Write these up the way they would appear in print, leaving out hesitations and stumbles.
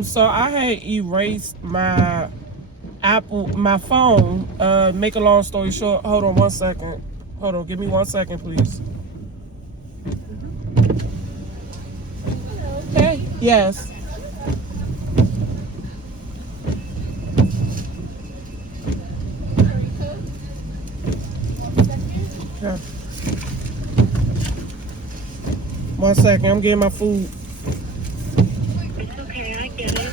So I had erased my my phone. Make a long story short, hold on 1 second. Hold on, give me 1 second, please. Okay. Yes. Yeah. 1 second, I'm getting my food. It's okay, I get it.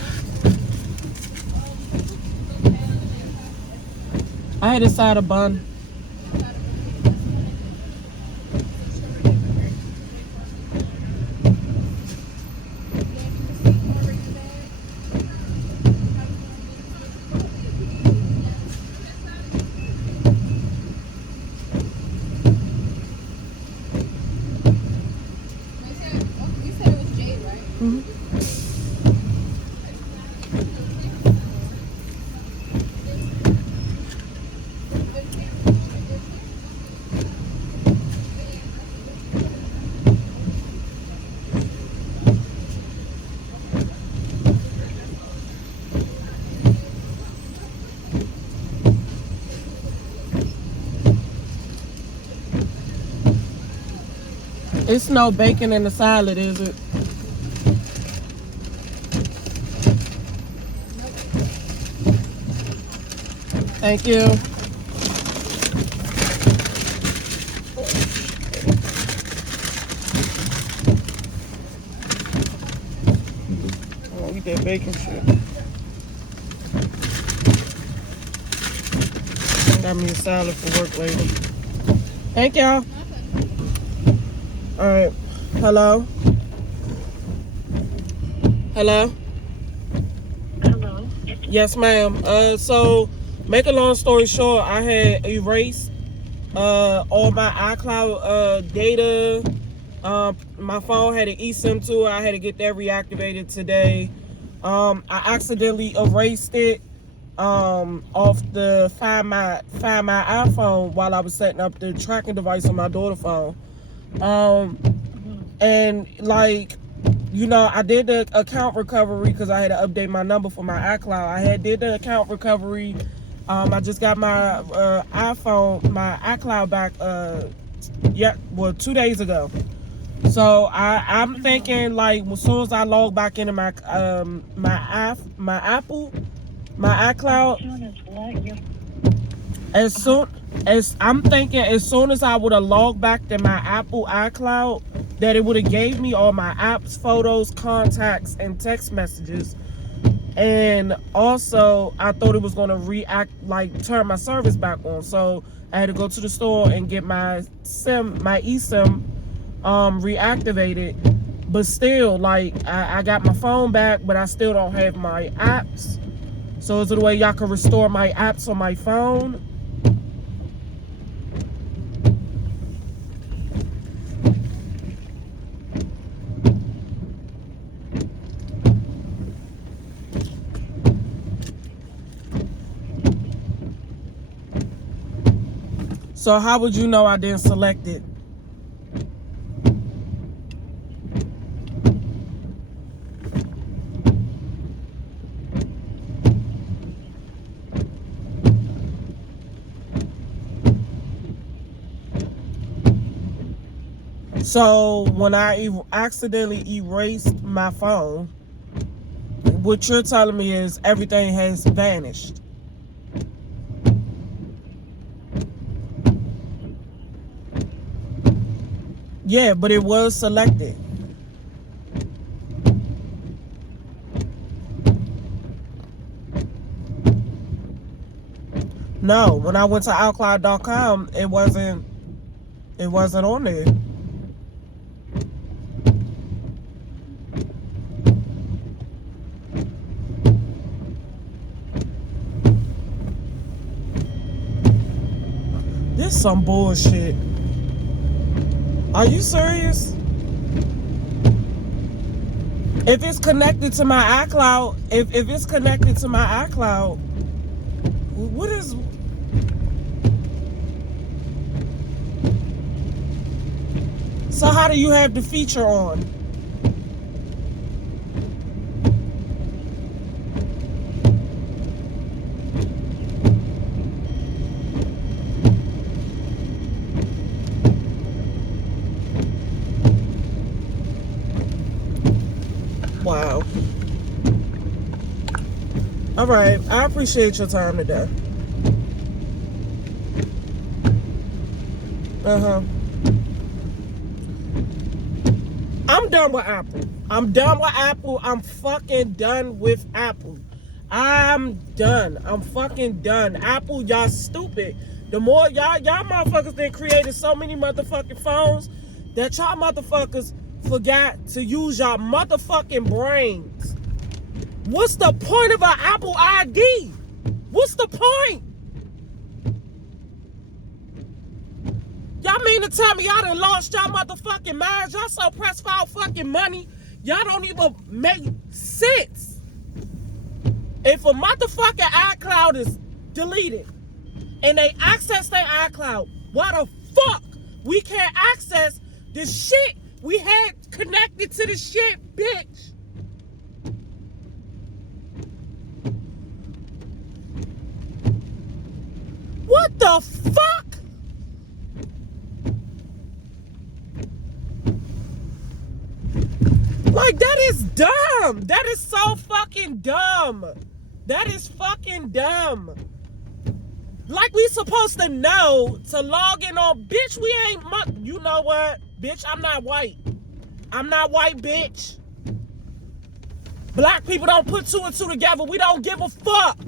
I had a side of bun. It's no bacon in the salad, is it? Thank you. Oh, eat that bacon shit. Got me a salad for work later. Thank y'all. All right. Hello. Hello. Hello? Yes, ma'am. So make a long story short, I had erased all my iCloud data. My phone had an eSIM to it. I had to get that reactivated today. I accidentally erased it off the Find My iPhone while I was setting up the tracking device on my daughter's phone. And like, you know, I did the account recovery because I had to update my number for my iCloud. I did the account recovery. I just got my my iCloud back 2 days ago. So I'm thinking like as soon as I log back into my my iCloud, as soon as I'm thinking as soon as I would have logged back to my Apple iCloud, that it would have gave me all my apps, photos, contacts, and text messages. And also I thought it was going to turn my service back on. So I had to go to the store and get my eSIM reactivated. But still, like, I got my phone back, but I still don't have my apps. So is there a way y'all can restore my apps on my phone? So how would you know I didn't select it? So when I accidentally erased my phone, what you're telling me is everything has vanished. Yeah, but it was selected. No, when I went to iCloud.com, it wasn't on there. This some bullshit. Are you serious? If it's connected to my iCloud, if it's connected to my iCloud, what is... So how do you have the feature on? All right. I appreciate your time today. Uh-huh. I'm done with Apple. I'm done with Apple. I'm fucking done with Apple. I'm done. I'm fucking done. Apple, y'all stupid. The more y'all motherfuckers then created so many motherfucking phones that y'all motherfuckers forgot to use y'all motherfucking brains. What's the point of an Apple ID? What's the point? Y'all mean to tell me y'all done lost y'all motherfucking minds? Y'all so pressed for our fucking money, y'all don't even make sense. If a motherfucking iCloud is deleted and they access their iCloud, why the fuck we can't access the shit we had connected to the shit, bitch? What the fuck? Like, that is dumb. That is so fucking dumb. That is fucking dumb. Like, we supposed to know to log in on, bitch, we ain't, you know what? Bitch, I'm not white. I'm not white, bitch. Black people don't put two and two together. We don't give a fuck.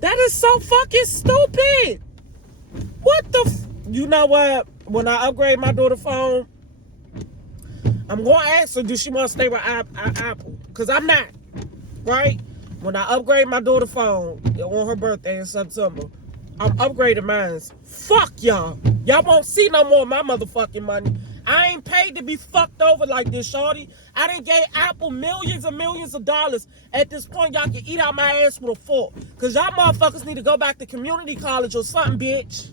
That is so fucking stupid. What the you know what? When I upgrade my daughter's phone, I'm going to ask her, does she want to stay with Apple? Because I'm not, right? When I upgrade my daughter's phone on her birthday in September, I'm upgrading mine. Fuck y'all. Y'all won't see no more of my motherfucking money. I ain't paid to be fucked over like this, shorty. I done gave Apple millions and millions of dollars. At this point, y'all can eat out my ass with a fork. Because y'all motherfuckers need to go back to community college or something, bitch.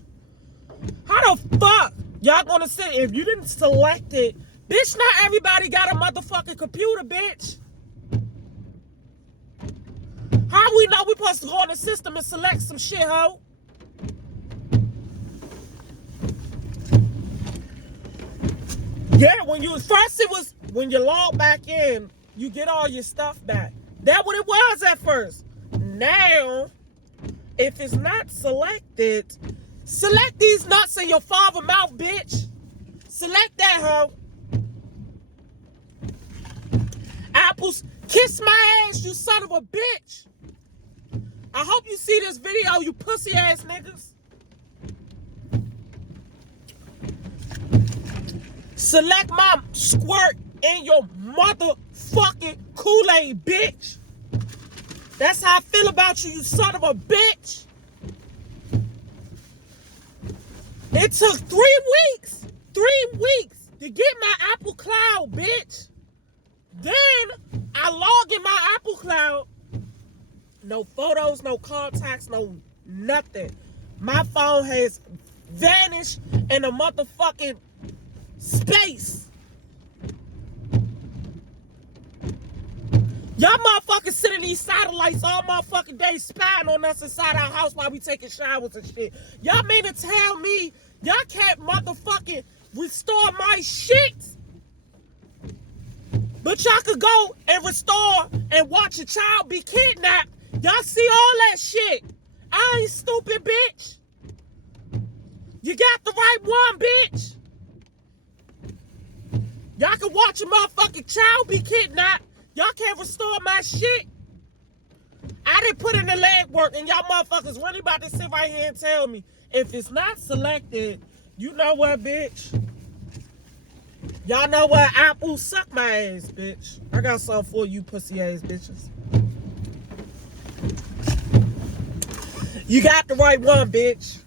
How the fuck y'all gonna sit if you didn't select it? Bitch, not everybody got a motherfucking computer, bitch. How we know we supposed to go in the system and select some shit, ho? Yeah, when you first it was when you log back in, you get all your stuff back. That's what it was at first. Now, if it's not selected, select these nuts in your father's mouth, bitch. Select that, ho. Apples, kiss my ass, you son of a bitch. I hope you see this video, you pussy ass niggas. Select my squirt in your motherfucking Kool-Aid, bitch. That's how I feel about you, you son of a bitch. It took 3 weeks to get my Apple Cloud, bitch. Then I log in my Apple Cloud. No photos, no contacts, no nothing. My phone has vanished in a motherfucking space. Y'all motherfuckers sit in these satellites all motherfucking day spying on us inside our house while we taking showers and shit. Y'all mean to tell me y'all can't motherfucking restore my shit? But y'all could go and restore and watch a child be kidnapped. Y'all see all that shit. I ain't stupid, bitch. You got the right one, bitch. Y'all can watch a motherfucking child be kidnapped. Y'all can't restore my shit. I didn't put in the legwork, and y'all motherfuckers really about to sit right here and tell me if it's not selected, you know what, bitch? Y'all know what? Apple, suck my ass, bitch. I got something for you pussy ass bitches. You got the right one, bitch.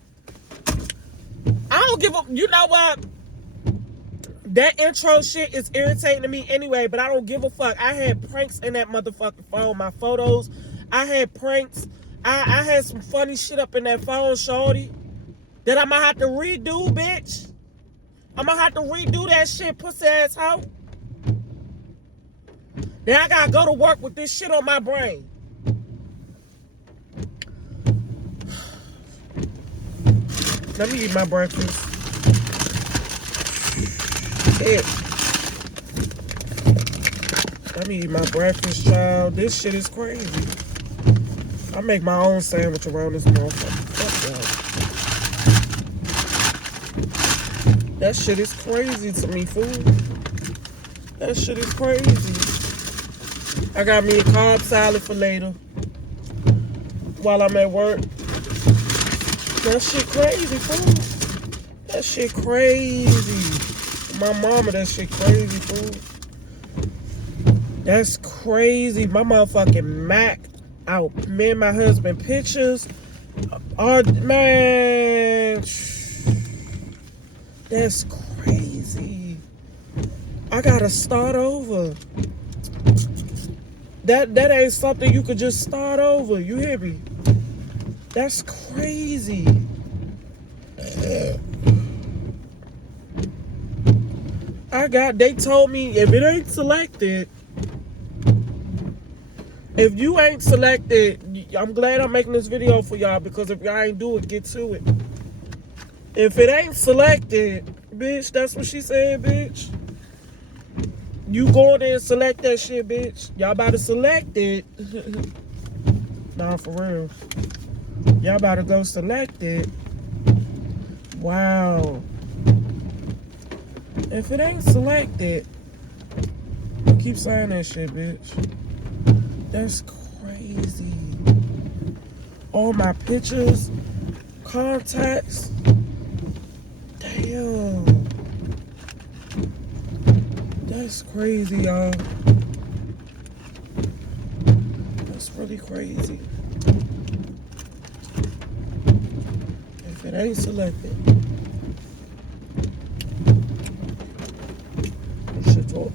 I don't give a, you know what? That intro shit is irritating to me anyway, but I don't give a fuck. I had pranks in that motherfucking phone. My photos, I had pranks. I had some funny shit up in that phone, shorty, that I'm gonna have to redo, bitch. I'm gonna have to redo that shit, pussy ass hoe. Then I gotta go to work with this shit on my brain. Let me eat my breakfast. Bitch. Let me eat my breakfast, child. This shit is crazy. I make my own sandwich around this motherfucker. Fuck that. That shit is crazy to me, fool. That shit is crazy. I got me a carb salad for later while I'm at work. That shit crazy, fool. That shit crazy. My mama, that shit crazy, fool. That's crazy. My motherfucking Mac out. Me and my husband pictures. Oh, man. That's crazy. I gotta start over. That ain't something you could just start over. You hear me? That's crazy. They told me if it ain't selected, if you ain't selected, I'm glad I'm making this video for y'all, because if y'all ain't do it, get to it. If it ain't selected, bitch, that's what she said, bitch. You go in there and select that shit, bitch. Y'all about to select it. Nah, for real. Y'all about to go select it. Wow. If it ain't selected, keep saying that shit, bitch. That's crazy. All my pictures, contacts. Damn. That's crazy, y'all. That's really crazy. If it ain't selected. Shit talk.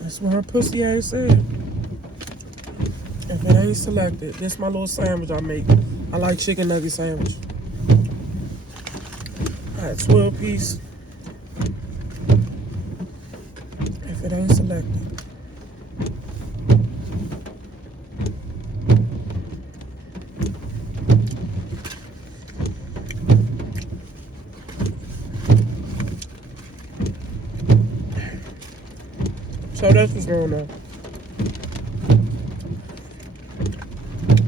That's what her pussy ass said. If it ain't selected, this my little sandwich I make. I like chicken nugget sandwich. Alright, 12 piece. If it ain't selected. So that's what's going on.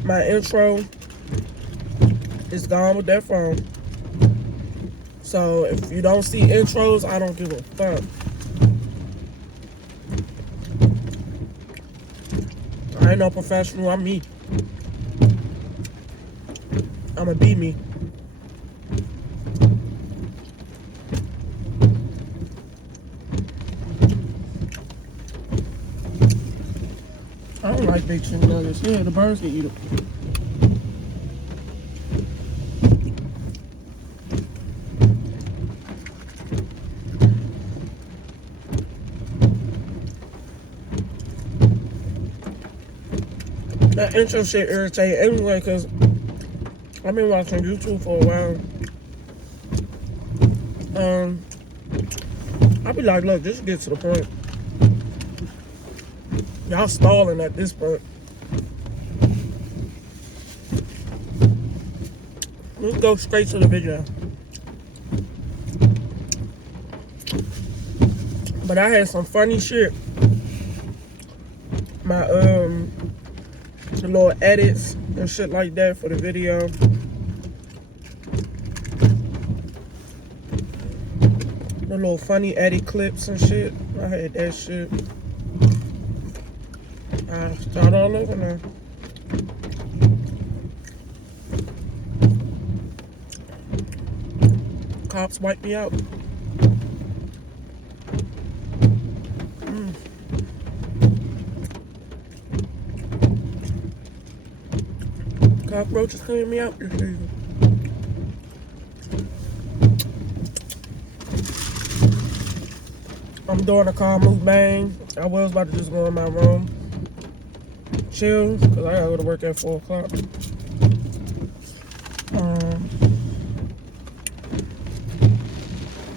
My intro is gone with that phone. So if you don't see intros, I don't give a fuck. I ain't no professional, I'm me. I'ma be me. I don't like big chicken nuggets. Yeah, the birds can eat them. That intro shit irritating anyway, because I've been watching YouTube for a while. I be like, look, just get to the point. Y'all stalling at this point. Let's go straight to the video. But I had some funny shit. My the little edits and shit like that for the video. The little funny edit clips and shit. I had that shit. I start all over now. Cops wiped me out. Cockroaches cleaning me out this season. I'm doing a car mukbang. I was about to just go in my room, chill, because I gotta go to work at 4 o'clock.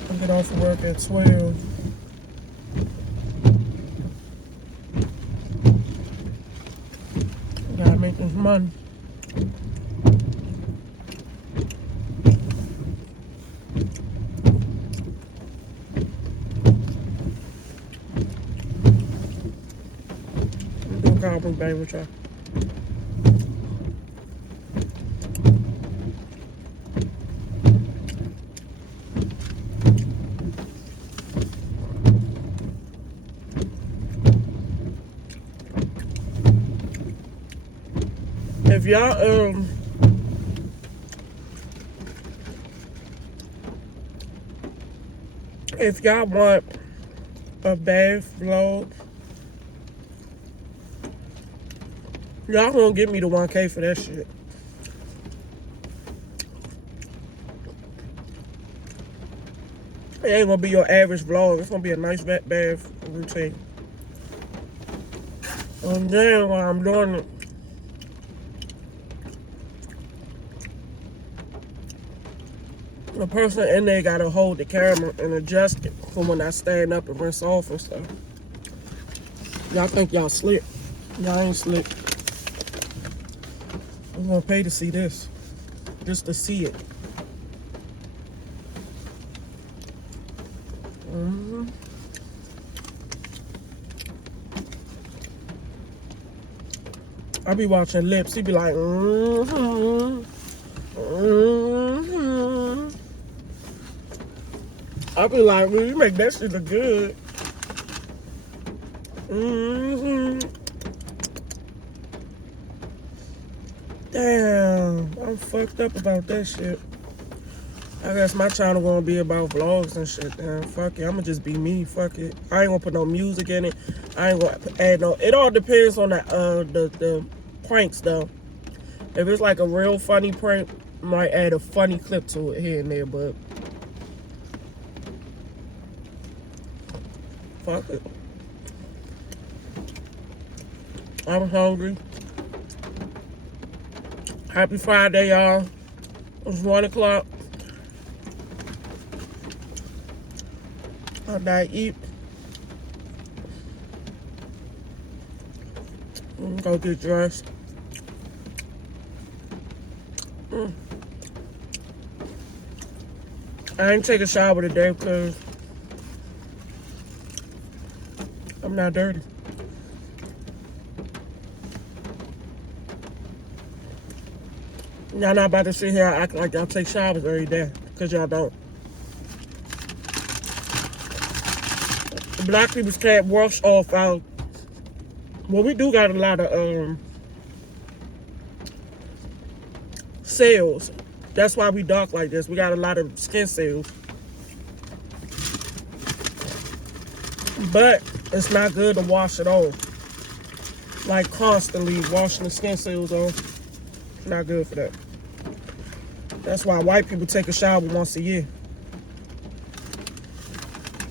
I get off of work at 12. It's money. Don't call me baby with y'all. If y'all if y'all want a bath vlog, y'all gonna give me the 1K for that shit. It ain't gonna be your average vlog. It's gonna be a nice bath routine. And then while I'm doing it, the person in there gotta hold the camera and adjust it for when I stand up and rinse off and stuff. Y'all think y'all slick. Y'all ain't slick. I'm gonna pay to see this. Just to see it. I be watching Lips. He be like, I be like, well, you make that shit look good. Damn, I'm fucked up about that shit. I guess my channel gonna be about vlogs and shit. Damn, fuck it. I'ma just be me. Fuck it. I ain't gonna put no music in it. I ain't gonna add no. It all depends on the pranks though. If it's like a real funny prank, I might add a funny clip to it here and there. But fuck it. I'm hungry. Happy Friday, y'all. It's 1 o'clock. I gotta eat. Go get dressed. I ain't take a shower today because I'm not dirty. Y'all not about to sit here and act like y'all take showers every day, because y'all don't. Black people can't wash off our... Well, we do got a lot of cells. That's why we dark like this. We got a lot of skin cells. But it's not good to wash it off. Like constantly washing the skin cells off. Not good for that. That's why white people take a shower once a year.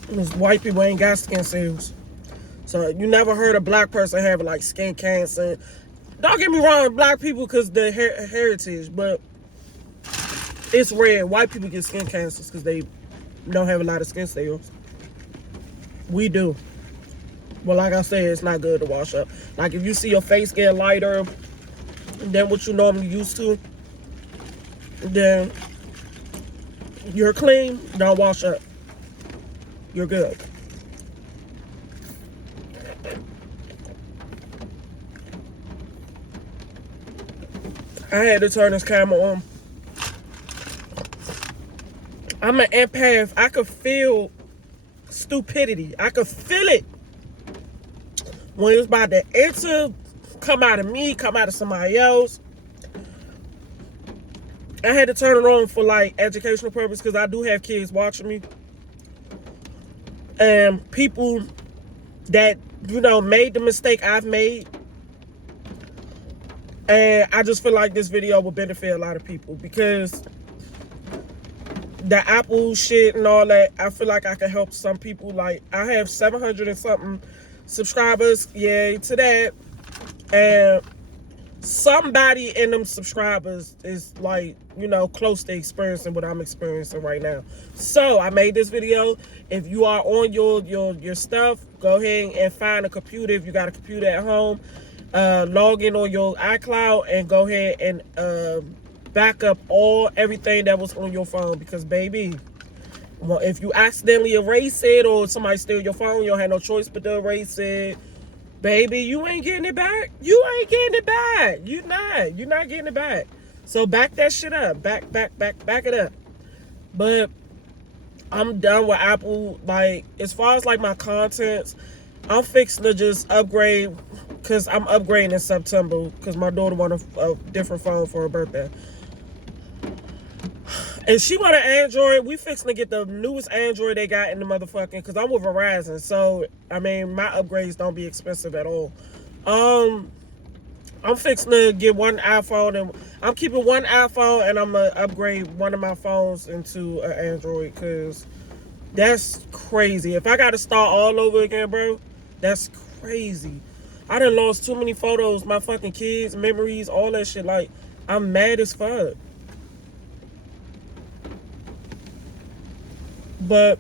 Because white people ain't got skin cells. So you never heard a black person having like skin cancer. Don't get me wrong, black people because they're heritage, but it's rare. White people get skin cancers because they don't have a lot of skin cells. We do. But like I said, it's not good to wash up. Like if you see your face get lighter than what you normally used to, then you're clean, don't wash up. You're good. I had to turn this camera on. I'm an empath. I could feel stupidity. I could feel it when it's about to enter, come out of me, come out of somebody else. I had to turn it on for like educational purpose because I do have kids watching me. And people that, you know, made the mistake I've made. And I just feel like this video will benefit a lot of people because the Apple shit and all that, I feel like I can help some people. Like, I have 700 and something subscribers. Yay to that. And somebody in them subscribers is like, you know, close to experiencing what I'm experiencing right now. So I made this video. If you are on your stuff, go ahead and find a computer. If you got a computer at home, log in on your iCloud and go ahead and back up everything that was on your phone. Because baby, well, if you accidentally erase it or somebody steal your phone, you don't have no choice but to erase it. Baby, you ain't getting it back. You ain't getting it back. You're not getting it back. So back that shit up. Back it up. But I'm done with Apple. Like, as far as like my contents, I'm fixing to just upgrade, because I'm upgrading in September because my daughter wanted a different phone for her birthday. And she want an Android. We fixing to get the newest Android they got in the motherfucking, because I'm with Verizon. So, I mean, my upgrades don't be expensive at all. I'm fixing to get one iPhone, and I'm keeping one iPhone, and I'm going to upgrade one of my phones into an Android, because that's crazy. If I got to start all over again, bro, that's crazy. I done lost too many photos, my fucking kids, memories, all that shit. Like, I'm mad as fuck. But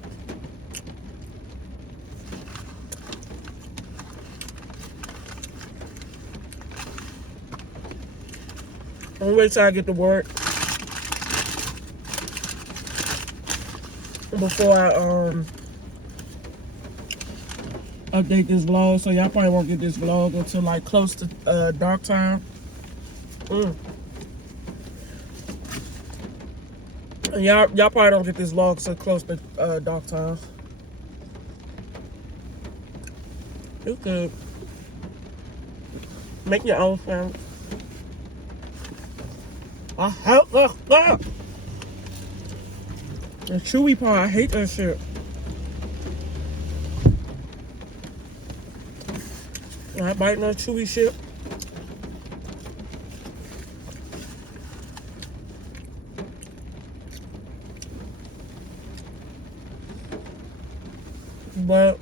I'm gonna wait till I get to work before I update this vlog. So y'all probably won't get this vlog until like close to dark time. And y'all probably don't get this vlog so close to dark time. You could make your own sound. I hate that. The chewy part, I hate that shit. I biting that chewy shit. But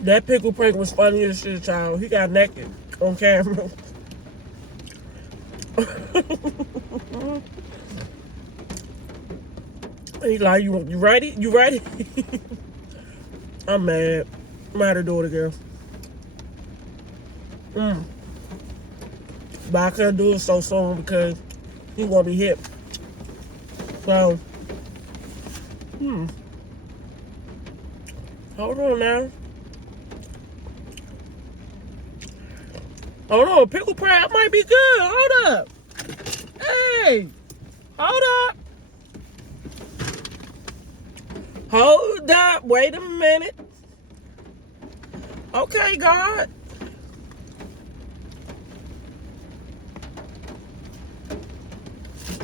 that pickle prank was funny as shit, child. He got naked on camera. He's like, you ready? You ready? I'm mad. I'm mad to do it again. But I couldn't do it so soon because he gonna be hit. So, hold on now. Hold on, pickle crab might be good. Hold up. Hey, hold up. Hold up. Wait a minute. Okay, God.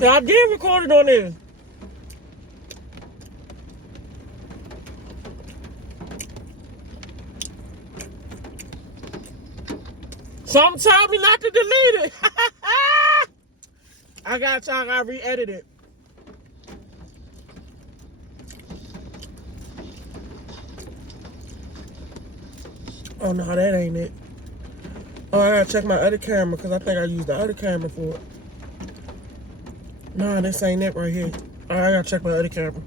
Yeah, I did record it on this. Something told me not to delete it. I gotta re-edit it. Oh no, that ain't it. Oh, I gotta check my other camera because I think I used the other camera for it. No, this ain't it right here. Alright, I gotta check my other camera.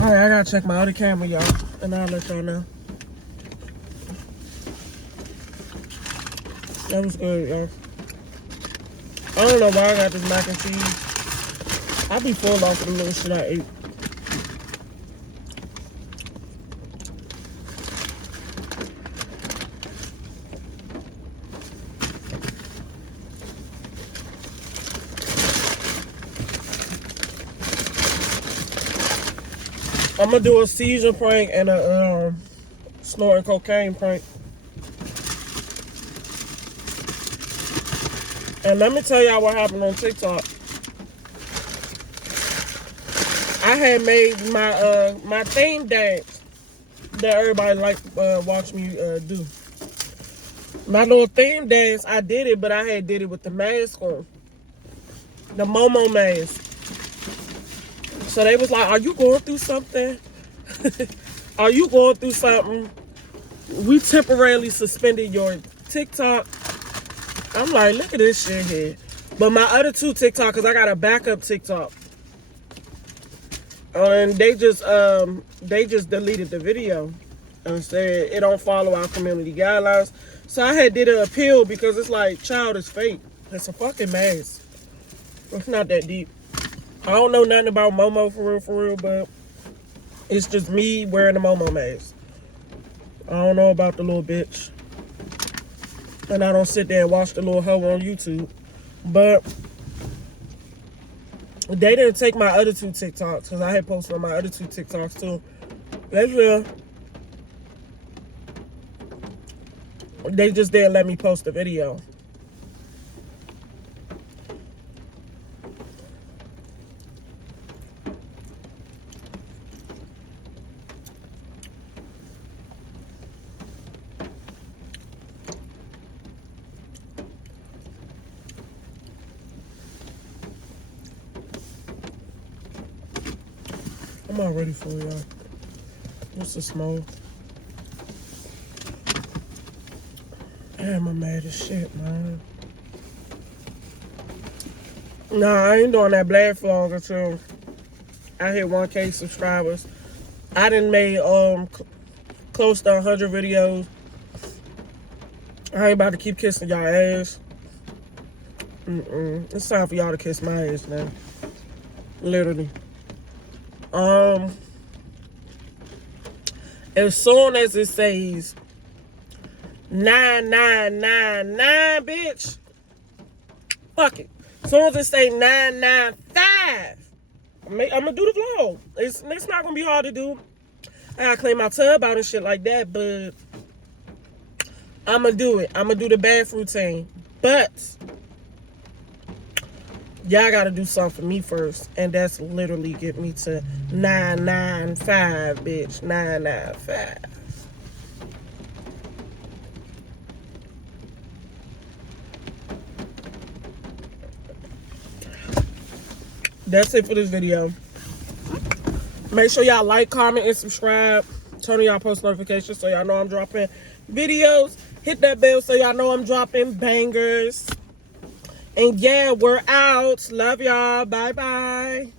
Alright, I gotta check my other camera, y'all. And I'll let y'all know. That was good, y'all. I don't know why I got this mac and cheese. I be full off of the little shit I ate. I'm gonna do a seizure prank and a snorting cocaine prank. And let me tell y'all what happened on TikTok. I had made my my theme dance that everybody like watch me do. My little theme dance, I did it, but I had did it with the mask on, the Momo mask. So they was like, "Are you going through something? Are you going through something? We temporarily suspended your TikTok." I'm like, look at this shit here. But my other two TikTok, cause I got a backup TikTok, and they just deleted the video and said it don't follow our community guidelines. So I had did an appeal because it's like, child, is fake. It's a fucking mask. It's not that deep. I don't know nothing about Momo for real, but it's just me wearing the Momo mask. I don't know about the little bitch. And I don't sit there and watch the little hoe on YouTube. But they didn't take my other two TikToks, because I had posted on my other two TikToks too. They just didn't let me post the video. I'm all ready for y'all. What's the smoke? Damn, I'm mad as shit, man. Nah, I ain't doing that Black vlog until I hit 1K subscribers. I done made close to 100 videos. I ain't about to keep kissing y'all ass. It's time for y'all to kiss my ass now. Literally. As soon as it says 9999, bitch, fuck it. As soon as it say 995, I'm gonna do the vlog. It's not gonna be hard to do. I gotta clean my tub out and shit like that, but I'm gonna do it. I'm gonna do the bath routine. But y'all gotta do something for me first, and that's literally get me to 995, bitch. 995. That's it for this video. Make sure y'all like, comment, and subscribe. Turn on y'all post notifications so y'all know I'm dropping videos. Hit that bell so y'all know I'm dropping bangers. And yeah, we're out. Love y'all. Bye-bye.